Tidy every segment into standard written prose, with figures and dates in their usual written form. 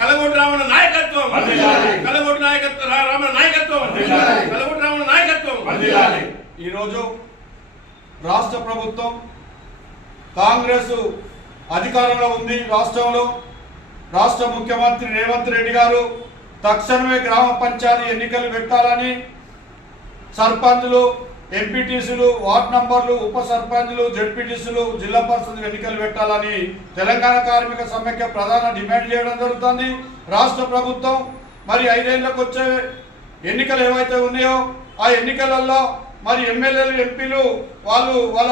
కలగోటి రామన్న నాయకత్వం, కలగోటి రామన్న నాయకత్వం, కలగోటి రామన్న నాయకత్వం. ఈరోజు రాష్ట్ర ప్రభుత్వం కాంగ్రెస్ అధికారంలో ఉంది. రాష్ట్రంలో రాష్ట్ర ముఖ్యమంత్రి రేవంత్ రెడ్డి గారు తక్షణమే గ్రామ పంచాయతీ ఎన్నికలు పెట్టాలని సర్పంచులు, ఎంపీటీసీలు, వార్డు నంబర్లు, ఉప సర్పంచులు, జెడ్పీటీసీలు, జిల్లా పరిషత్ ఎన్నికలు పెట్టాలని తెలంగాణ కార్మిక సమైక్య ప్రధాన డిమాండ్ చేయడం జరుగుతుంది. రాష్ట్ర ప్రభుత్వం మరి 5 ఏళ్లకు వచ్చే ఎన్నికలు ఏవైతే ఉన్నాయో ఆ ఎన్నికలలో మరి ఎమ్మెల్యేలు, ఎంపీలు వాళ్ళ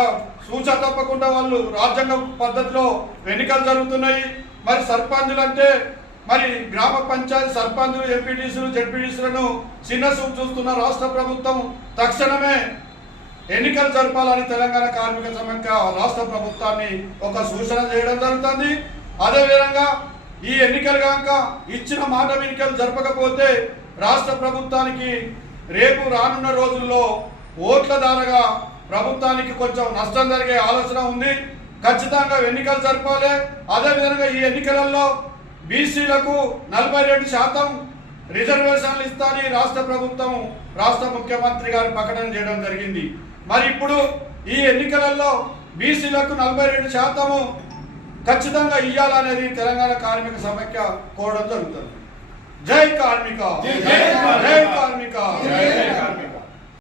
సూచన తప్పకుండా వాళ్ళు రాజ్యాంగ పద్ధతిలో ఎన్నికలు జరుగుతున్నాయి. మరి సర్పంచులు అంటే మరి గ్రామ పంచాయతీ సర్పంచులు, ఎంపీటీసీలు, జెడ్పీటీసీలను చిన్న చూపు చూస్తున్న రాష్ట్ర ప్రభుత్వం తక్షణమే ఎన్నికలు జరపాలని తెలంగాణ కార్మిక సమైక్య రాష్ట్ర ప్రభుత్వాన్ని ఒక సూచన చేయడం జరుగుతుంది. అదేవిధంగా ఈ ఎన్నికలు కనుక ఇచ్చిన మాట ఎన్నికలు జరపకపోతే రాష్ట్ర ప్రభుత్వానికి రేపు రానున్న రోజుల్లో ఓట్ల ద్వారాగా ప్రభుత్వానికి కొంచెం నష్టం జరిగే ఆలోచన ఉంది. ఖచ్చితంగా ఎన్నికలు జరపాలి. అదేవిధంగా ఈ ఎన్నికలలో బీసీలకు 42% రిజర్వేషన్లు ఇస్తారని రాష్ట్ర ప్రభుత్వం, రాష్ట్ర ముఖ్యమంత్రి గారు ప్రకటన చేయడం జరిగింది. మరి ఇప్పుడు ఈ ఎన్నికలలో బీసీలకు 42% ఖచ్చితంగా ఇవ్వాలనేది తెలంగాణ కార్మిక సమైక్య కోరడం జరుగుతుంది. జై కార్మిక, జై కార్మిక.